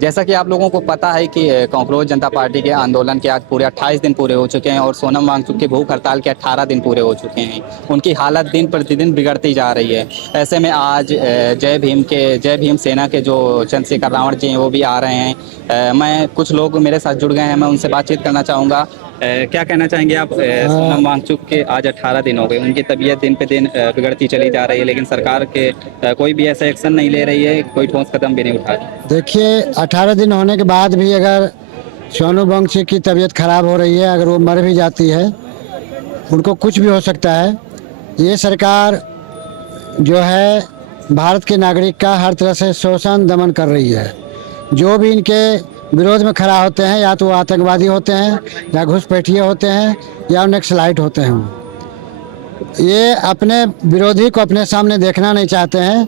जैसा कि आप लोगों को पता है कि कॉकरोच जनता पार्टी के आंदोलन के आज पूरे 28 दिन पूरे हो चुके हैं और सोनम वांगचुक की भूख हड़ताल के 18 दिन पूरे हो चुके हैं। उनकी हालत दिन प्रतिदिन बिगड़ती जा रही है। ऐसे में आज जय भीम सेना के जो चंद्रशेखर रावण जी हैं वो भी आ रहे हैं। मैं कुछ लोग मेरे साथ जुड़ गए हैं, मैं उनसे बातचीत करना चाहूँगा। क्या कहना चाहेंगे आप? सोनम वांगचुक के आज 18 दिन हो गए, उनकी तबीयत दिन पे दिन बिगड़ती चली जा रही है, लेकिन सरकार के कोई भी ऐसा एक्शन नहीं ले रही है, कोई ठोस कदम भी नहीं उठा रही। देखिए 18 दिन होने के बाद भी अगर सोनू वंशी की तबीयत खराब हो रही है, अगर वो मर भी जाती है, उनको कुछ भी हो सकता है। ये सरकार जो है भारत के नागरिक का हर तरह से शोषण दमन कर रही है। जो भी इनके विरोध में खड़ा होते हैं, या तो वो आतंकवादी होते हैं, या घुसपैठिए होते हैं, या नक्सलाइट होते हैं। ये अपने विरोधी को अपने सामने देखना नहीं चाहते हैं।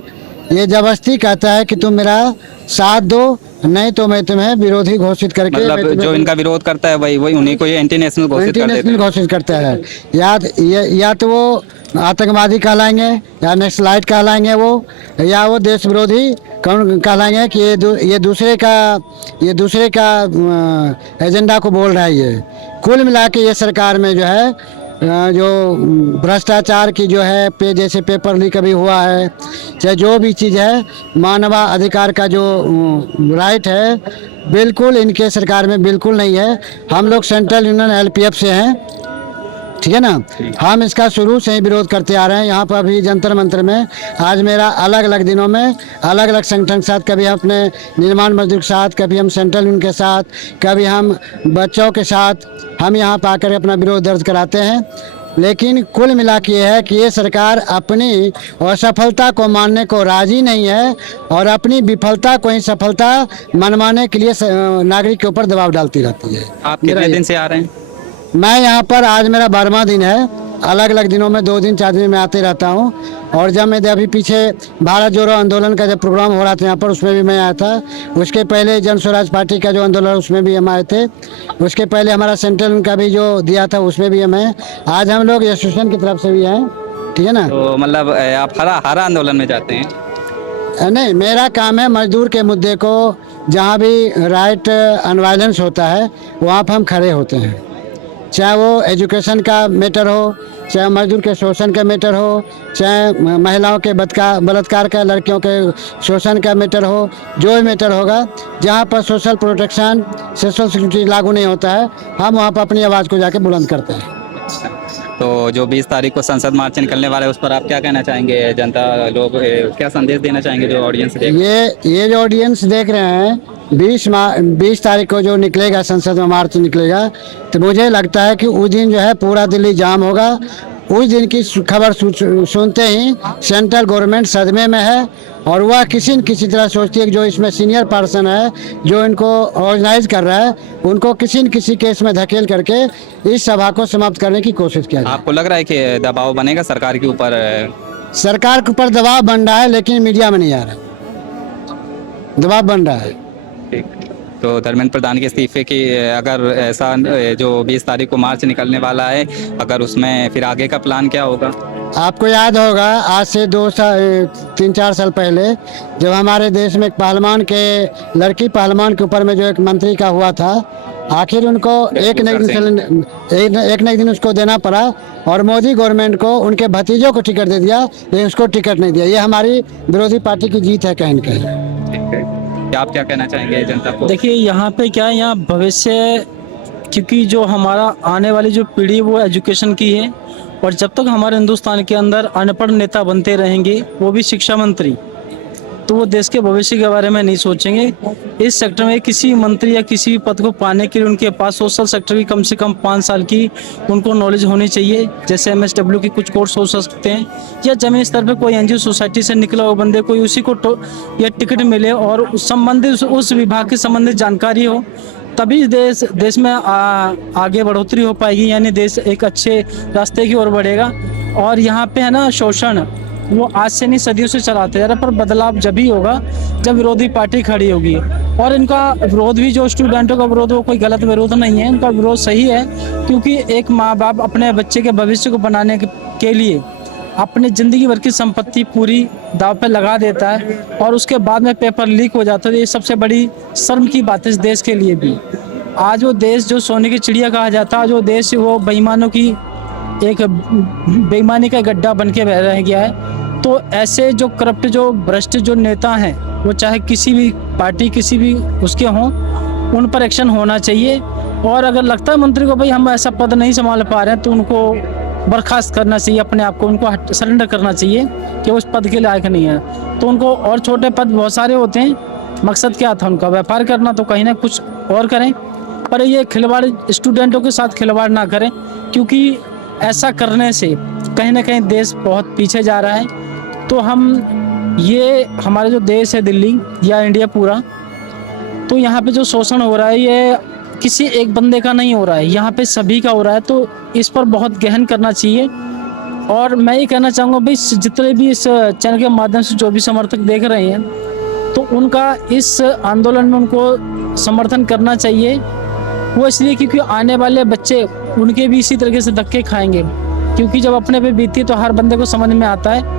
ये जबरदस्ती कहता है कि तुम मेरा साथ दो, नहीं तो मैं तुम्हें विरोधी घोषित करके मतलब जो इनका विरोध करता है वही उन्हीं को ये एंटी नेशनल घोषित करता है। या तो वो आतंकवादी कहलाएंगे, या नक्सलाइट कहलाएंगे वो, या वो देश विरोधी कहलाएंगे कि ये दूसरे का एजेंडा को बोल रहा है। ये कुल मिला के ये सरकार में जो है जो भ्रष्टाचार की जो है जैसे पेपर लीक अभी हुआ है, चाहे जो भी चीज़ है, मानवाधिकार का जो राइट है, बिल्कुल इनके सरकार में बिल्कुल नहीं है। हम लोग सेंट्रल यूनियन एलपीएफ से हैं, ठीक है ना। हम इसका शुरू से ही विरोध करते आ रहे हैं। यहाँ पर अभी जंतर मंतर में आज मेरा अलग अलग दिनों में अलग अलग संगठन के साथ, कभी हम अपने निर्माण मजदूर के साथ, कभी हम सेंट्रल यूनियन के साथ, कभी हम बच्चों के साथ, हम यहाँ पर आकर अपना विरोध दर्ज कराते हैं। लेकिन कुल मिला के ये है कि ये सरकार अपनी असफलता को मानने को राजी नहीं है और अपनी विफलता को ही सफलता मनवाने के लिए नागरिक के ऊपर दबाव डालती रहती है। आप कितने दिन से आ रहे हैं? मैं यहाँ पर आज मेरा 12वां दिन है। अलग अलग दिनों में 2 दिन 4 दिन में आते रहता हूँ। और जब मैं अभी पीछे भारत जोड़ो आंदोलन का जब प्रोग्राम हो रहा था यहाँ पर, उसमें भी मैं आया था। उसके पहले जन स्वराज पार्टी का जो आंदोलन उसमें भी हम आए थे। उसके पहले हमारा सेंट्रल का भी जो दिया था उसमें भी हम हैं। आज हम लोग एसोसिएशन की तरफ से भी हैं, ठीक है ना। तो मतलब आप हरा आंदोलन में जाते हैं? नहीं, मेरा काम है मजदूर के मुद्दे को, जहाँ भी राइट अनवायलेंस होता है वहाँ पर हम खड़े होते हैं। चाहे वो एजुकेशन का मैटर हो, चाहे मजदूर के शोषण का मैटर हो, चाहे महिलाओं के बलात्कार का, लड़कियों के शोषण का मैटर हो, जो भी मैटर होगा, जहाँ पर सोशल प्रोटेक्शन, सोशल सिक्योरिटी लागू नहीं होता है, हम वहाँ पर अपनी आवाज़ को जाके बुलंद करते हैं। तो जो 20 तारीख को संसद मार्च निकलने वाला है, उस पर आप क्या कहना चाहेंगे? जनता लोग क्या संदेश देना चाहेंगे जो ऑडियंस देख? ये जो ऑडियंस देख रहे हैं, 20 तारीख को जो निकलेगा संसद में मार्च निकलेगा, तो मुझे लगता है कि उस दिन जो है पूरा दिल्ली जाम होगा। उस दिन की खबर सुनते ही सेंट्रल गवर्नमेंट सदमे में है और वह किसी न किसी तरह सोचती है कि जो इसमें सीनियर पर्सन है, जो इनको ऑर्गेनाइज कर रहा है, उनको किसी न किसी केस में धकेल करके इस सभा को समाप्त करने की कोशिश किया जाए। आपको लग रहा है कि दबाव बनेगा सरकार के ऊपर? सरकार के ऊपर दबाव बन रहा है, लेकिन मीडिया में नहीं आ रहा, दबाव बन रहा है। ठीक। तो धर्मेंद्र प्रधान के इस्तीफे की अगर ऐसा जो 20 तारीख को मार्च निकलने वाला है, अगर उसमें फिर आगे का प्लान क्या होगा? आपको याद होगा आज से 3-4 साल पहले जब हमारे देश में एक लड़की पहलवान के ऊपर में जो एक मंत्री का हुआ था, आखिर उनको एक न एक दिन उसको देना पड़ा और मोदी गवर्नमेंट को उनके भतीजों को टिकट दे दिया, लेकिन उसको टिकट नहीं दिया। ये हमारी विरोधी पार्टी की जीत है कहीं न कहीं। आप क्या कहना चाहेंगे जनता को? देखिए यहाँ पे क्या है, यहाँ भविष्य, क्योंकि जो हमारा आने वाली जो पीढ़ी वो एजुकेशन की है, और जब तक हमारे हिंदुस्तान के अंदर अनपढ़ नेता बनते रहेंगे, वो भी शिक्षा मंत्री, तो वो देश के भविष्य के बारे में नहीं सोचेंगे। इस सेक्टर में किसी मंत्री या किसी भी पद को पाने के लिए उनके पास सोशल सेक्टर की कम से कम 5 साल की उनको नॉलेज होनी चाहिए। जैसे MSW के कुछ कोर्स हो सकते हैं, या जमीन स्तर पर कोई NGO सोसाइटी से निकला हुआ बंदे कोई उसी को या टिकट मिले और संबंधित उस विभाग की संबंधित जानकारी हो, तभी देश में आगे बढ़ोतरी हो पाएगी, यानी देश एक अच्छे रास्ते की ओर बढ़ेगा। और यहाँ पे है ना शोषण, वो आज से नहीं सदियों से चलाते जा रहे, पर बदलाव जब ही होगा जब विरोधी पार्टी खड़ी होगी। और इनका विरोध भी, जो स्टूडेंटों का विरोध, वो कोई गलत विरोध नहीं है, इनका विरोध सही है, क्योंकि एक माँ बाप अपने बच्चे के भविष्य को बनाने के लिए अपनी ज़िंदगी भर की संपत्ति पूरी दाव पे लगा देता है और उसके बाद में पेपर लीक हो जाता है। ये सबसे बड़ी शर्म की बात है इस देश के लिए भी। आज वो देश जो सोने की चिड़िया कहा जाता है, आज वो देश वो बेईमानों की एक बेईमानी का गड्ढा बन के रह गया है। तो ऐसे जो करप्ट, जो भ्रष्ट जो नेता हैं, वो चाहे किसी भी पार्टी, किसी भी उसके हों, उन पर एक्शन होना चाहिए। और अगर लगता है मंत्री को भाई हम ऐसा पद नहीं संभाल पा रहे हैं, तो उनको बर्खास्त करना चाहिए, अपने आप को उनको सरेंडर करना चाहिए कि वो उस पद के लायक नहीं है। तो उनको, और छोटे पद बहुत सारे होते हैं, मकसद क्या था उनका? व्यापार करना, तो कहीं ना कुछ और करें। पर ये खिलवाड़, स्टूडेंटों के साथ खिलवाड़ ना करें, क्योंकि ऐसा करने से कहीं ना कहीं देश बहुत पीछे जा रहा है। तो हम, ये हमारे जो देश है दिल्ली या इंडिया पूरा, तो यहाँ पे जो शोषण हो रहा है ये किसी एक बंदे का नहीं हो रहा है, यहाँ पे सभी का हो रहा है। तो इस पर बहुत गहन करना चाहिए। और मैं ये कहना चाहूँगा भाई, जितने भी इस चैनल के माध्यम से जो भी समर्थक देख रहे हैं, तो उनका इस आंदोलन में उनको समर्थन करना चाहिए। वो इसलिए क्योंकि आने वाले बच्चे उनके भी इसी तरीके से धक्के खाएंगे, क्योंकि जब अपने पे बीती तो हर बंदे को समझ में आता है।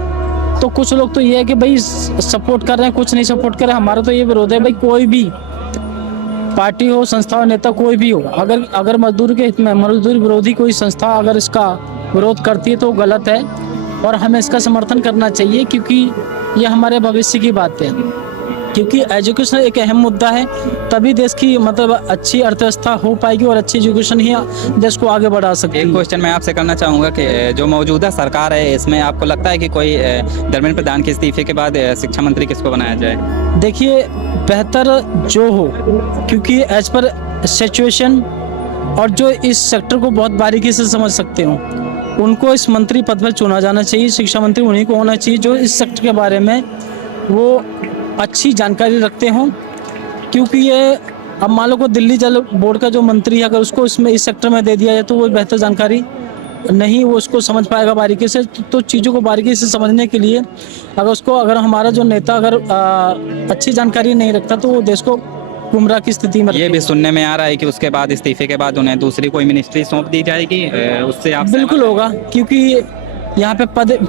तो कुछ लोग तो ये है कि भाई सपोर्ट कर रहे हैं, कुछ नहीं सपोर्ट कर रहे हैं। हमारा तो ये विरोध है भाई, कोई भी पार्टी हो, संस्था हो, नेता कोई भी हो, अगर मजदूर के हित में, मजदूर विरोधी कोई संस्था अगर इसका विरोध करती है तो गलत है और हमें इसका समर्थन करना चाहिए, क्योंकि ये हमारे भविष्य की बात है। क्योंकि एजुकेशन एक अहम मुद्दा है, तभी देश की मतलब अच्छी अर्थव्यवस्था हो पाएगी और अच्छी एजुकेशन ही देश को आगे बढ़ा सकती है। एक क्वेश्चन मैं आपसे करना चाहूँगा कि जो मौजूदा सरकार है, इसमें आपको लगता है कि कोई धर्मेंद्र प्रधान के इस्तीफे के बाद शिक्षा मंत्री किसको बनाया जाए? देखिए, बेहतर जो हो, क्योंकि एज पर सिचुएशन और जो इस सेक्टर को बहुत बारीकी से समझ सकते हो, उनको इस मंत्री पद पर चुना जाना चाहिए। शिक्षा मंत्री उन्हीं को होना चाहिए जो इस सेक्टर के बारे में वो अच्छी जानकारी रखते हों। क्योंकि ये, अब मान लो को दिल्ली जल बोर्ड का जो मंत्री है, अगर उसको इसमें इस सेक्टर में दे दिया जाए तो वो बेहतर जानकारी नहीं वो उसको समझ पाएगा बारीकी से। तो चीज़ों को बारीकी से समझने के लिए अगर हमारा जो नेता अगर अच्छी जानकारी नहीं रखता तो वो देश को गुमराह की स्थिति में। ये भी सुनने में आ रहा है कि उसके बाद, इस्तीफे के बाद उन्हें दूसरी कोई मिनिस्ट्री सौंप दी जाएगी, उससे आप? बिल्कुल होगा, क्योंकि यहाँ पे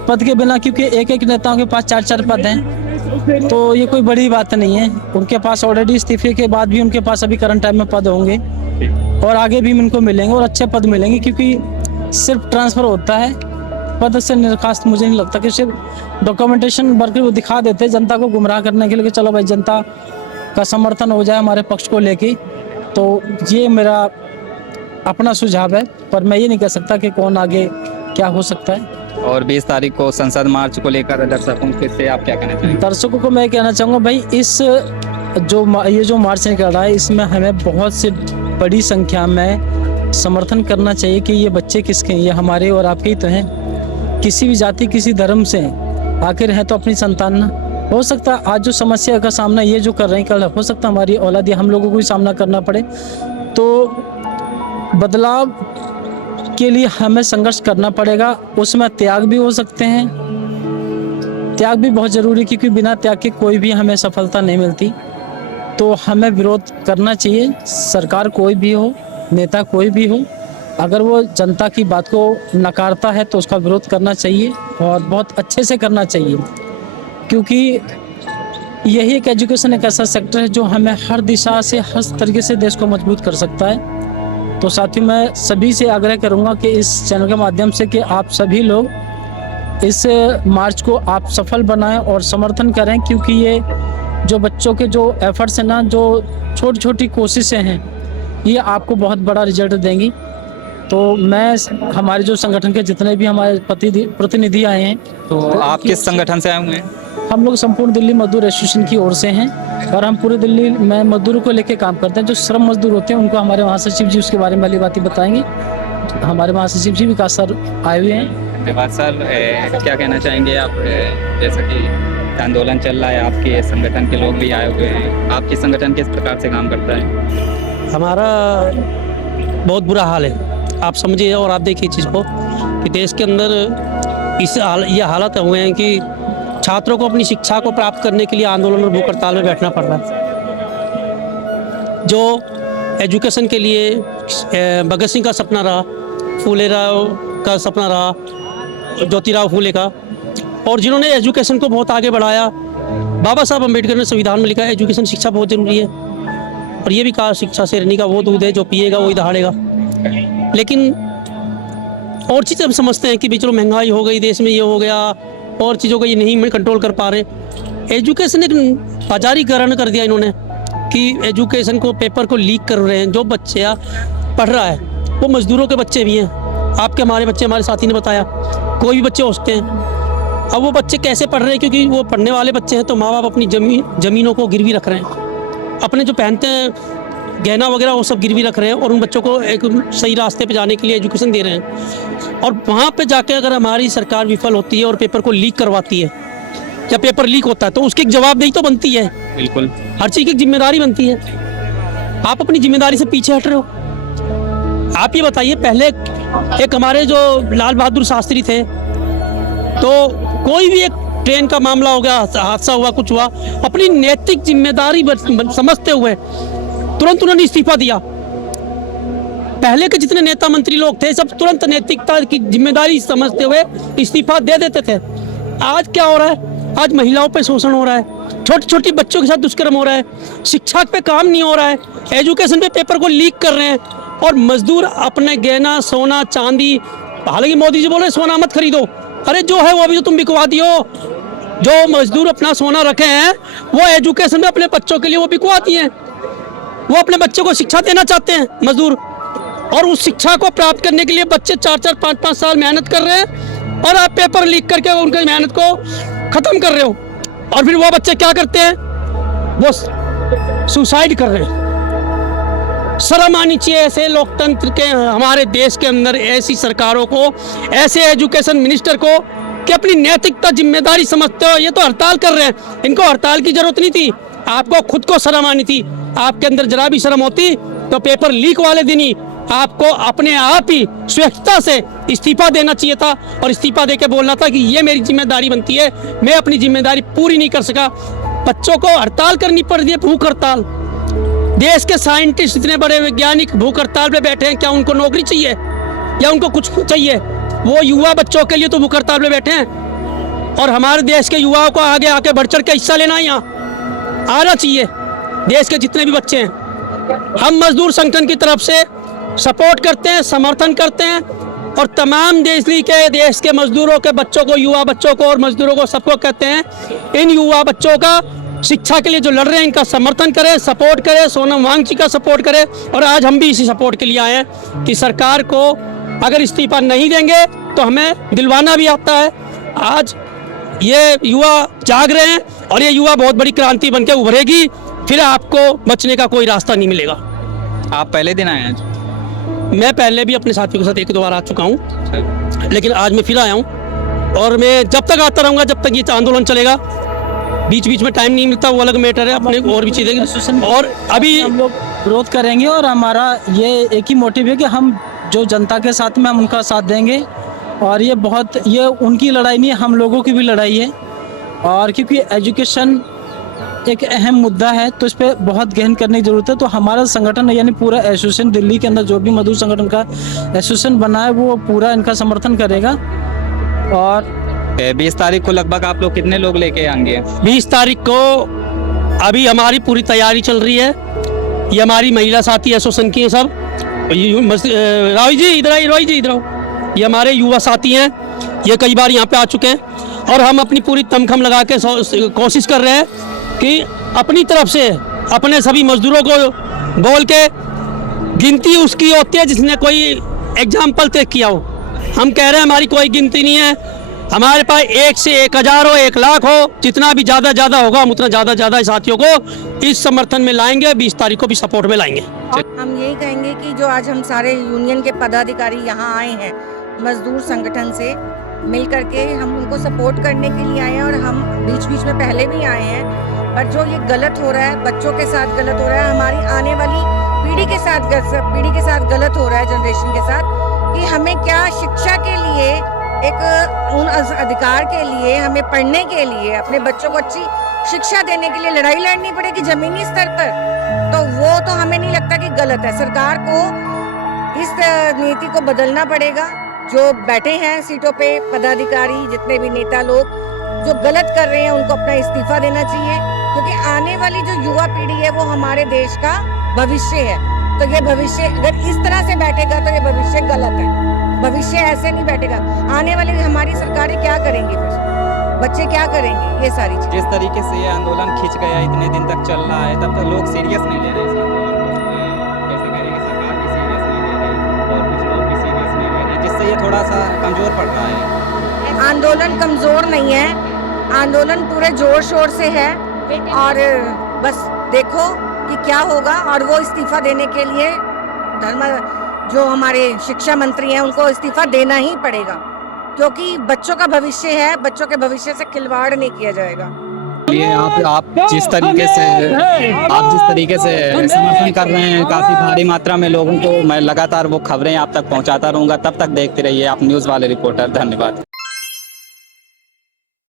पद के बिना, क्योंकि एक एक नेताओं के पास 4-4 पद हैं, तो ये कोई बड़ी बात नहीं है। उनके पास ऑलरेडी इस्तीफे के बाद भी उनके पास अभी करंट टाइम में पद होंगे और आगे भी उनको मिलेंगे और अच्छे पद मिलेंगे, क्योंकि सिर्फ ट्रांसफ़र होता है, पद से निर्खास्त मुझे नहीं लगता। कि सिर्फ डॉक्यूमेंटेशन वर्क वो दिखा देते हैं जनता को गुमराह करने के लिए कि चलो भाई जनता का समर्थन हो जाए हमारे पक्ष को लेके। तो ये मेरा अपना सुझाव है, पर मैं ये नहीं कह सकता कि कौन आगे क्या हो सकता है। और 20 तारीख को संसद मार्च को लेकर दर्शकों से आप क्या कहना चाहेंगे? दर्शकों को मैं कहना चाहूँगा भाई, ये जो मार्च निकल रहा है, इसमें हमें बहुत से बड़ी संख्या में समर्थन करना चाहिए कि ये बच्चे किसके हैं, ये हमारे और आपके ही तो हैं। किसी भी जाति, किसी धर्म से आखिर हैं तो अपनी संतान ना। हो सकता है आज जो समस्या का सामना ये जो कर रहे हैं, कल हो सकता है हमारी औलाद या हम लोगों को भी सामना करना पड़े। तो बदलाव के लिए हमें संघर्ष करना पड़ेगा, उसमें त्याग भी हो सकते हैं। त्याग भी बहुत ज़रूरी है, क्योंकि बिना त्याग के कोई भी हमें सफलता नहीं मिलती। तो हमें विरोध करना चाहिए, सरकार कोई भी हो, नेता कोई भी हो, अगर वो जनता की बात को नकारता है तो उसका विरोध करना चाहिए और बहुत अच्छे से करना चाहिए। क्योंकि यही एक एजुकेशन एक ऐसा सेक्टर है जो हमें हर दिशा से, हर तरीके से देश को मजबूत कर सकता है। तो साथियों, मैं सभी से आग्रह करूंगा कि इस चैनल के माध्यम से कि आप सभी लोग इस मार्च को आप सफल बनाएं और समर्थन करें, क्योंकि ये जो बच्चों के जो एफर्ट्स हैं ना, जो छोटी छोटी कोशिशें हैं, ये आपको बहुत बड़ा रिजल्ट देंगी। तो मैं, हमारे जो संगठन के जितने भी हमारे प्रतिनिधि आए हैं, तो आप किस संगठन से आए हुए हैं? हम लोग संपूर्ण दिल्ली मजदूर एसोसिएशन की ओर से हैं और हम पूरे दिल्ली में मजदूरों को लेकर काम करते हैं। जो श्रम मजदूर होते हैं उनको हमारे महासचिव जी उसके बारे में वाली बातें बताएंगे। हमारे महासचिव जी विकास सर आए हुए हैं। विकास सर, क्या कहना चाहेंगे आप? जैसा कि आंदोलन चल रहा है, आपके संगठन के लोग भी आए हुए हैं, आपके संगठन किस प्रकार से काम करता है? हमारा बहुत बुरा हाल है, आप समझिए और आप देखिए चीज़ को कि देश के अंदर ये हालत हुए हैं कि छात्रों को अपनी शिक्षा को प्राप्त करने के लिए आंदोलन और भूख हड़ताल में बैठना पड़ रहा है। जो एजुकेशन के लिए भगत सिंह का सपना रहा, फूले राव का सपना रहा, ज्योतिराव फूले का, और जिन्होंने एजुकेशन को बहुत आगे बढ़ाया। बाबा साहब अम्बेडकर ने संविधान में लिखा है एजुकेशन, शिक्षा बहुत जरूरी है, और ये भी कहा शिक्षा शेरनी का वो दूध है, जो पिएगा वही दहाड़ेगा। लेकिन और चीज़ें हम समझते हैं कि भी चलो महंगाई हो गई, देश में ये हो गया, और चीज़ों को ये नहीं कंट्रोल कर पा रहे। एजुकेशन एक बाजारीकरण कर दिया इन्होंने कि एजुकेशन को, पेपर को लीक कर रहे हैं। जो बच्चे पढ़ रहा है वो मजदूरों के बच्चे भी हैं, आपके हमारे बच्चे, हमारे साथी ने बताया, कोई भी बच्चे हो सकते हैं। अब वो बच्चे कैसे पढ़ रहे हैं, क्योंकि वो पढ़ने वाले बच्चे हैं तो माँ बाप अपनी ज़मीनों को गिरवी रख रहे हैं, अपने जो पहनते हैं गहना वगैरह वो सब गिरवी रख रहे हैं, और उन बच्चों को एक सही रास्ते पे जाने के लिए एजुकेशन दे रहे हैं। और वहाँ पे जाके अगर हमारी सरकार विफल होती है और पेपर को लीक करवाती है या पेपर लीक होता है, तो उसकी एक जवाबदेही तो बनती है। बिल्कुल, हर चीज़ की एक जिम्मेदारी बनती है। आप अपनी जिम्मेदारी से पीछे हट रहे हो। आप ये बताइए, पहले एक हमारे जो लाल बहादुर शास्त्री थे, तो कोई भी एक ट्रेन का मामला हो गया, हादसा हुआ, कुछ हुआ, अपनी नैतिक जिम्मेदारी समझते हुए तुरंत उन्होंने इस्तीफा दिया। पहले के जितने नेता मंत्री लोग थे सब तुरंत नैतिकता की जिम्मेदारी समझते हुए इस्तीफा दे देते थे। आज क्या हो रहा है? आज महिलाओं पे शोषण हो रहा है, छोटी छोटी बच्चों के साथ दुष्कर्म हो रहा है, शिक्षा पे काम नहीं हो रहा है, एजुकेशन पे पेपर को लीक कर रहे हैं, और मजदूर अपने गहना, सोना, चांदी, हालांकि मोदी जी बोल रहे सोना मत खरीदो, अरे जो है वो अभी तो तुम बिकवा दियो। जो मजदूर अपना सोना रखे हैं वो एजुकेशन में अपने बच्चों के लिए वो बिकवाती हैं। वो अपने बच्चों को शिक्षा देना चाहते हैं मजदूर, और उस शिक्षा को प्राप्त करने के लिए बच्चे 4-4, 5-5 साल मेहनत कर रहे हैं, और आप पेपर लीक करके उनकी मेहनत को ख़त्म कर रहे हो। और फिर वो बच्चे क्या करते हैं? वो सुसाइड कर रहे हैं। शर्म आनी चाहिए ऐसे लोकतंत्र के हमारे देश के अंदर ऐसी सरकारों को, ऐसे एजुकेशन मिनिस्टर को, कि अपनी नैतिकता जिम्मेदारी समझते हो। ये तो हड़ताल कर रहे हैं, इनको हड़ताल की जरूरत नहीं थी, आपको खुद को शर्म आनी थी। आपके अंदर जरा भी शर्म होती तो पेपर लीक वाले दिन ही आपको अपने आप ही स्वेच्छता से इस्तीफा देना चाहिए था, और इस्तीफा देके बोलना था कि ये मेरी जिम्मेदारी बनती है, मैं अपनी जिम्मेदारी पूरी नहीं कर सका। बच्चों को हड़ताल करनी पड़ रही है, भूख हड़ताल। देश के साइंटिस्ट, इतने बड़े वैज्ञानिक भूख हड़ताल पे बैठे हैं, क्या उनको नौकरी चाहिए या उनको कुछ चाहिए? वो युवा बच्चों के लिए तो भूख हड़ताल पे बैठे हैं, और हमारे देश के युवाओं को आगे आके बढ़ चढ़ के हिस्सा लेना यहाँ आना चाहिए। देश के जितने भी बच्चे हैं, हम मजदूर संगठन की तरफ से सपोर्ट करते हैं, समर्थन करते हैं, और तमाम देश के मजदूरों के बच्चों को, युवा बच्चों को और मजदूरों को, सबको कहते हैं, इन युवा बच्चों का शिक्षा के लिए जो लड़ रहे हैं इनका समर्थन करें, सपोर्ट करें, सोनम वांगची का सपोर्ट करें। और आज हम भी इसी सपोर्ट के लिए आए हैं कि सरकार को अगर इस्तीफा नहीं देंगे तो हमें दिलवाना भी आता है। आज ये युवा जाग रहे हैं, और ये युवा बहुत बड़ी क्रांति बनकर उभरेगी, फिर आपको बचने का कोई रास्ता नहीं मिलेगा। आप पहले दिन आए हैं? मैं पहले भी अपने साथियों के साथ 1-2 बार आ चुका हूँ, लेकिन आज मैं फिर आया हूँ, और मैं जब तक आता रहूँगा जब तक ये आंदोलन चलेगा। बीच बीच में टाइम नहीं मिलता, वो अलग मैटर है, अपने और भी चीज़ें। और अभी हम लोग विरोध करेंगे, और हमारा ये एक ही मोटिव है कि हम जो जनता के साथ में हम उनका साथ देंगे, और ये उनकी लड़ाई नहीं, हम लोगों की भी लड़ाई है। और क्योंकि एजुकेशन एक अहम मुद्दा है, तो इस पर बहुत गहन करने की ज़रूरत है। तो हमारा संगठन यानी पूरा एसोसिएशन, दिल्ली के अंदर जो भी मजदूर संगठन का एसोसिएशन बना है, वो पूरा इनका समर्थन करेगा। और 20 तारीख को लगभग आप लोग कितने लोग लेके आएंगे? 20 तारीख को अभी हमारी पूरी तैयारी चल रही है। ये हमारी महिला साथी एसोसिएशन की है सब। रावी जी इधर आई, रोही जी इधर आओ। ये हमारे युवा साथी हैं, ये कई बार यहाँ पे आ चुके हैं, और हम अपनी पूरी दमखम लगा के कोशिश कर रहे हैं कि अपनी तरफ से अपने सभी मजदूरों को बोल के, गिनती उसकी होती है जिसने कोई एग्जाम्पल तय किया हो। हम कह रहे हैं हमारी कोई गिनती नहीं है, हमारे पास 1 से 1000 हो, 1 लाख हो, जितना भी ज़्यादा होगा हम उतना ज़्यादा साथियों को इस समर्थन में लाएंगे। 20 तारीख को भी सपोर्ट में लाएंगे। हम यही कहेंगे कि जो आज हम सारे यूनियन के पदाधिकारी यहाँ आए हैं मजदूर संगठन से मिल करके, हम उनको सपोर्ट करने के लिए आए हैं, और हम बीच बीच में पहले भी आए हैं। पर जो ये गलत हो रहा है, बच्चों के साथ गलत हो रहा है, हमारी आने वाली पीढ़ी के साथ गलत हो रहा है, जनरेशन के साथ, कि हमें क्या शिक्षा के लिए, एक उन अधिकार के लिए, हमें पढ़ने के लिए, अपने बच्चों को अच्छी शिक्षा देने के लिए लड़ाई लड़नी पड़ेगी जमीनी स्तर पर, तो वो तो हमें नहीं लगता कि गलत है। सरकार को इस नीति को बदलना पड़ेगा। जो बैठे हैं सीटों पे पदाधिकारी, जितने भी नेता लोग जो गलत कर रहे हैं, उनको अपना इस्तीफा देना चाहिए, क्योंकि आने वाली जो युवा पीढ़ी है वो हमारे देश का भविष्य है। तो ये भविष्य अगर इस तरह से बैठेगा तो ये भविष्य गलत है। भविष्य ऐसे नहीं बैठेगा। आने वाली हमारी सरकारें क्या करेंगी, फिर बच्चे क्या करेंगे, ये सारी चीजें। जिस तरीके से ये आंदोलन खिंच गया, इतने दिन तक चल रहा है, तब तक लोग सीरियस नहीं ले रहे इस आंदोलन को। कैसे करें कि सरकार भी सीरियस नहीं ले रही और कुछ लोग भी सीरियस नहीं ले रहे, जिससे ये थोड़ा सा कमजोर पड़ रहा है। आंदोलन कमजोर नहीं है, आंदोलन पूरे जोर शोर से है और बस देखो कि क्या होगा। और वो इस्तीफा देने के लिए जो हमारे शिक्षा मंत्री हैं उनको इस्तीफा देना ही पड़ेगा, क्योंकि बच्चों का भविष्य है, बच्चों के भविष्य से खिलवाड़ नहीं किया जाएगा। ये आप जिस तरीके से समर्थन कर रहे हैं काफ़ी भारी मात्रा में लोगों को, मैं लगातार वो खबरें आप तक पहुंचाता रहूंगा। तब तक देखते रहिए आप न्यूज़ वाले रिपोर्टर। धन्यवाद।